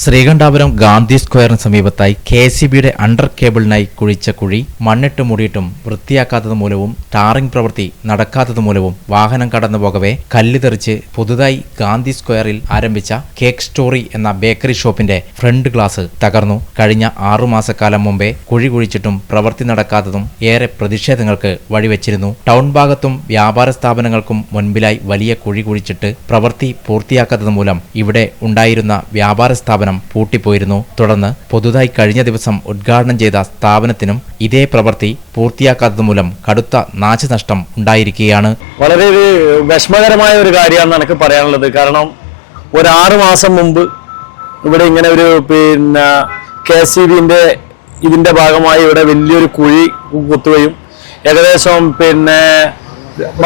ശ്രീകണ്ഠാപുരം ഗാന്ധി സ്ക്വയറിന് സമീപത്തായി കെ.എസ്.ഇ.ബിയുടെ അണ്ടർ കേബിളിനായി കുഴിച്ച കുഴി മണ്ണിട്ട് മൂടിയിട്ടും വൃത്തിയാക്കാത്തത് മൂലവും ടാറിംഗ് പ്രവൃത്തി നടക്കാത്തത് മൂലവും വാഹനം കടന്നു പോകവേ കല്ല് തെറിച്ച് പുതുതായി ഗാന്ധി സ്ക്വയറിൽ ആരംഭിച്ച കേക്ക് സ്റ്റോറി എന്ന ബേക്കറി ഷോപ്പിന്റെ ഫ്രണ്ട് ഗ്ലാസ് തകർന്നു. കഴിഞ്ഞ 6 മാസക്കാലം മുമ്പേ കുഴി കുഴിച്ചിട്ടും പ്രവൃത്തി നടക്കാത്തതും ഏറെ പ്രതിഷേധങ്ങൾക്ക് വഴിവെച്ചിരുന്നു. ടൗൺ ഭാഗത്തും വ്യാപാര സ്ഥാപനങ്ങൾക്കും മുൻപിലായി വലിയ കുഴി കുഴിച്ചിട്ട് പ്രവൃത്തി പൂർത്തിയാക്കാത്തത് മൂലം ഇവിടെ ഉണ്ടായിരുന്ന വ്യാപാര സ്ഥാപനം പൂട്ടിപ്പോയിരുന്നു. തുടർന്ന് പുതുതായി കഴിഞ്ഞ ദിവസം ഉദ്ഘാടനം ചെയ്ത സ്ഥാപനത്തിനും ഇതേ പ്രവൃത്തി പൂർത്തിയാക്കാത്തത് മൂലം കടുത്ത നാശനഷ്ടം ഉണ്ടായിരിക്കുകയാണ്. വളരെ വിഷമകരമായ ഒരു കാര്യമാണ് എനിക്ക് പറയാനുള്ളത്. കാരണം ഒരു 6 മാസം മുമ്പ് ഇവിടെ ഇങ്ങനെ ഒരു കെ.എസ്.ഇ.ബിന്റെ ഇതിന്റെ ഭാഗമായി ഇവിടെ വലിയൊരു കുഴി കുത്തുകയും ഏകദേശം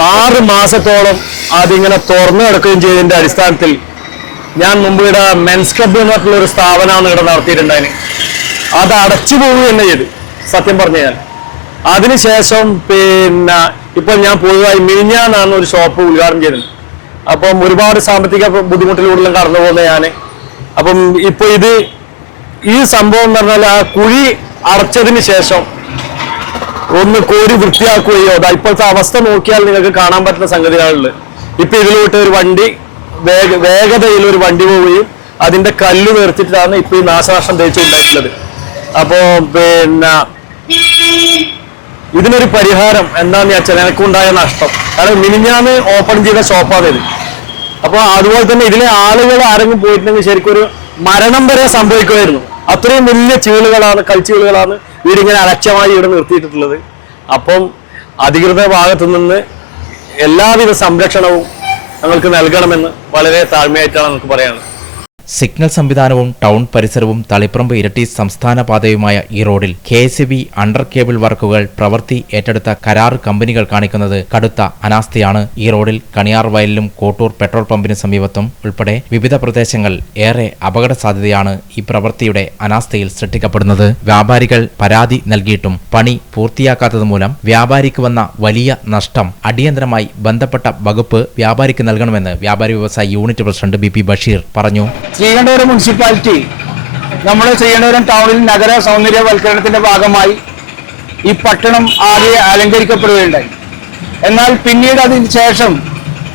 6 മാസത്തോളം അതിങ്ങനെ തുറന്നു കിടക്കുകയും ചെയ്തതിന്റെ അടിസ്ഥാനത്തിൽ ഞാൻ മുമ്പ് ഇവിടെ മെൻസ് ക്ലബ് എന്ന് പറഞ്ഞിട്ടുള്ള ഒരു സ്ഥാപനമാണ് ഇവിടെ നടത്തിയിട്ടുണ്ടായിന്. അത് അടച്ചു പോവുക തന്നെ ചെയ്ത് സത്യം പറഞ്ഞു കഴിഞ്ഞാൽ. അതിനുശേഷം ഇപ്പോൾ ഞാൻ പുതുതായി മിനിഞ്ഞാന്നാണ് ഒരു ഷോപ്പ് ഉദ്ഘാടനം ചെയ്തത്. അപ്പം ഒരുപാട് സാമ്പത്തിക ബുദ്ധിമുട്ടിലൂടെ കടന്നു പോകുന്ന ഞാൻ അപ്പം ഇപ്പൊ ഈ സംഭവം എന്ന് പറഞ്ഞാൽ ആ കുഴി അടച്ചതിന് ശേഷം ഒന്ന് കോരി വൃത്തിയാക്കുകയോ ഇപ്പോഴത്തെ അവസ്ഥ നോക്കിയാൽ നിങ്ങൾക്ക് കാണാൻ പറ്റുന്ന സംഗതികളുള്ളത്. ഇപ്പൊ ഇതിലോട്ട് ഒരു വണ്ടി വേഗതയിൽ ഒരു വണ്ടി പോവുകയും അതിന്റെ കല്ല് നിർത്തിയിട്ടാണ് ഇപ്പൊ ഈ നാശനഷ്ടം തേച്ചുണ്ടായിട്ടുള്ളത്. അപ്പോ ഇതിനൊരു പരിഹാരം എന്താന്ന് വെച്ചാൽ എനിക്കുണ്ടായ നഷ്ടം, കാരണം മിനിഞ്ഞാന്ന് ഓപ്പൺ ചെയ്ത ഷോപ്പാണ് ഇത്. അപ്പൊ അതുപോലെ തന്നെ ഇതിലെ ആളുകൾ ആരെങ്കിലും പോയിട്ടുണ്ടെങ്കിൽ ശരിക്കും ഒരു മരണം വരെ സംഭവിക്കുമായിരുന്നു. അത്രയും വലിയ കൽച്ചീളുകളാണ് വീടിങ്ങനെ അലക്ഷ്യമായി ഇവിടെ നിർത്തിയിട്ടുള്ളത്. അപ്പം അധികൃത ഭാഗത്തു നിന്ന് എല്ലാവിധ സംരക്ഷണവും ഞങ്ങൾക്ക് നൽകണമെന്ന് വളരെ താഴ്മയായിട്ടാണ് നമുക്ക് പറയാനുള്ളത്. സിഗ്നൽ സംവിധാനവും ടൗൺ പരിസരവും തളിപ്പറമ്പ് ഇരട്ടി സംസ്ഥാന പാതയുമായ ഈ റോഡിൽ കെ.എസ്.ഇ.ബി അണ്ടർ കേബിൾ വർക്കുകൾ പ്രവൃത്തി ഏറ്റെടുത്ത കരാർ കമ്പനികൾ കാണിക്കുന്നത് കടുത്ത അനാസ്ഥയാണ്. ഈ റോഡിൽ കണിയാർ വയലിലും കോട്ടൂർ പെട്രോൾ പമ്പിന് സമീപത്തും ഉൾപ്പെടെ വിവിധ പ്രദേശങ്ങൾ ഏറെ അപകട സാധ്യതയാണ് ഈ പ്രവൃത്തിയുടെ അനാസ്ഥയിൽ സൃഷ്ടിക്കപ്പെടുന്നത്. വ്യാപാരികൾ പരാതി നൽകിയിട്ടും പണി പൂർത്തിയാക്കാത്തത് മൂലം വ്യാപാരിക്ക് വന്ന വലിയ നഷ്ടം അടിയന്തരമായി ബന്ധപ്പെട്ട വകുപ്പ് വ്യാപാരിക്ക് നൽകണമെന്ന് വ്യാപാരി വ്യവസായ യൂണിറ്റ് പ്രസിഡന്റ് ബി.പി. ബഷീർ പറഞ്ഞു. ശ്രീകണ്ഠപുരം മുനിസിപ്പാലിറ്റി നമ്മുടെ ശ്രീകണ്ഠപുരം ടൗണിൽ നഗര സൗന്ദര്യവൽക്കരണത്തിന്റെ ഭാഗമായി ഈ പട്ടണം ആകെ അലങ്കരിക്കപ്പെടുകയുണ്ടായി. എന്നാൽ പിന്നീട് അതിന് ശേഷം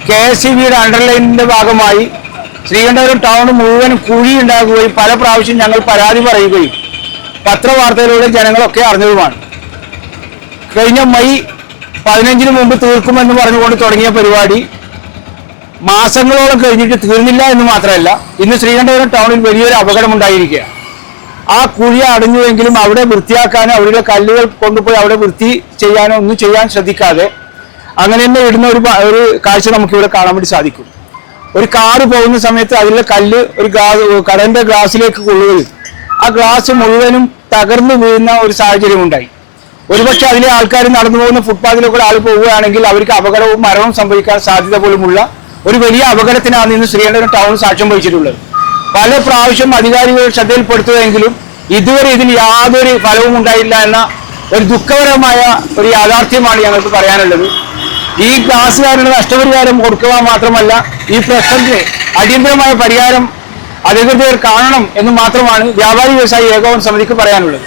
കെ.എസ്.ഇ.ബിയുടെ അണ്ടർലൈനിന്റെ ഭാഗമായി ശ്രീകണ്ഠപുരം ടൗൺ മുഴുവൻ കുഴി ഉണ്ടാകുകയും പല പ്രാവശ്യം ഞങ്ങൾ പരാതി പറയുകയും പത്രവാർത്തയിലൂടെ ജനങ്ങളൊക്കെ അറിഞ്ഞതുമാണ്. കഴിഞ്ഞ മെയ് 15 മുമ്പ് തീർക്കുമെന്ന് പറഞ്ഞുകൊണ്ട് തുടങ്ങിയ പരിപാടി മാസങ്ങളോളം കഴിഞ്ഞിട്ട് തീർന്നില്ല എന്ന് മാത്രമല്ല, ഇന്ന് ശ്രീകണ്ഠപുരം ടൗണിൽ വലിയൊരു അപകടമുണ്ടായിരിക്കുക. ആ കുഴി അടഞ്ഞുവെങ്കിലും അവിടെ വൃത്തിയാക്കാനോ അവിടെയുള്ള കല്ലുകൾ കൊണ്ടുപോയി അവിടെ വൃത്തി ചെയ്യാനോ ഒന്നും ചെയ്യാൻ ശ്രദ്ധിക്കാതെ അങ്ങനെ തന്നെ ഇടുന്ന ഒരു കാഴ്ച നമുക്കിവിടെ കാണാൻ വേണ്ടി സാധിക്കും. ഒരു കാറ് പോകുന്ന സമയത്ത് അതിലെ കല്ല് ഒരു കടലിന്റെ ഗ്ലാസ്സിലേക്ക് കൊള്ളുകയും ആ ഗ്ലാസ് മുഴുവനും തകർന്നു വീഴുന്ന ഒരു സാഹചര്യം ഉണ്ടായി. ഒരുപക്ഷെ അതിലെ ആൾക്കാർ നടന്നു പോകുന്ന ഫുട്പാത്തിലൂടെ ആൾ പോവുകയാണെങ്കിൽ അവർക്ക് അപകടവും മരണവും സംഭവിക്കാൻ സാധ്യത പോലുമുള്ള ഒരു വലിയ അപകടത്തിനാണ് ഇന്ന് ശ്രീകണ്ഠപുരം ടൗൺ സാക്ഷ്യം വഹിച്ചിട്ടുള്ളത്. പല പ്രാവശ്യം അധികാരികൾ ശ്രദ്ധയിൽപ്പെടുത്തുകയെങ്കിലും ഇതുവരെ ഇതിന് യാതൊരു ഫലവും ഉണ്ടായില്ല എന്ന ഒരു ദുഃഖകരമായ ഒരു യാഥാർത്ഥ്യമാണ് ഞങ്ങൾക്ക് പറയാനുള്ളത്. ഈ ഗ്ലാസുകാരുടെ നഷ്ടപരിഹാരം കൊടുക്കുക മാത്രമല്ല, ഈ പ്രശ്നത്തിന് അടിയന്തരമായ പരിഹാരം അധികൃതർ കാണണം എന്ന് മാത്രമാണ് വ്യാപാരി വ്യവസായി ഏകോപന സമിതിക്ക് പറയാനുള്ളത്.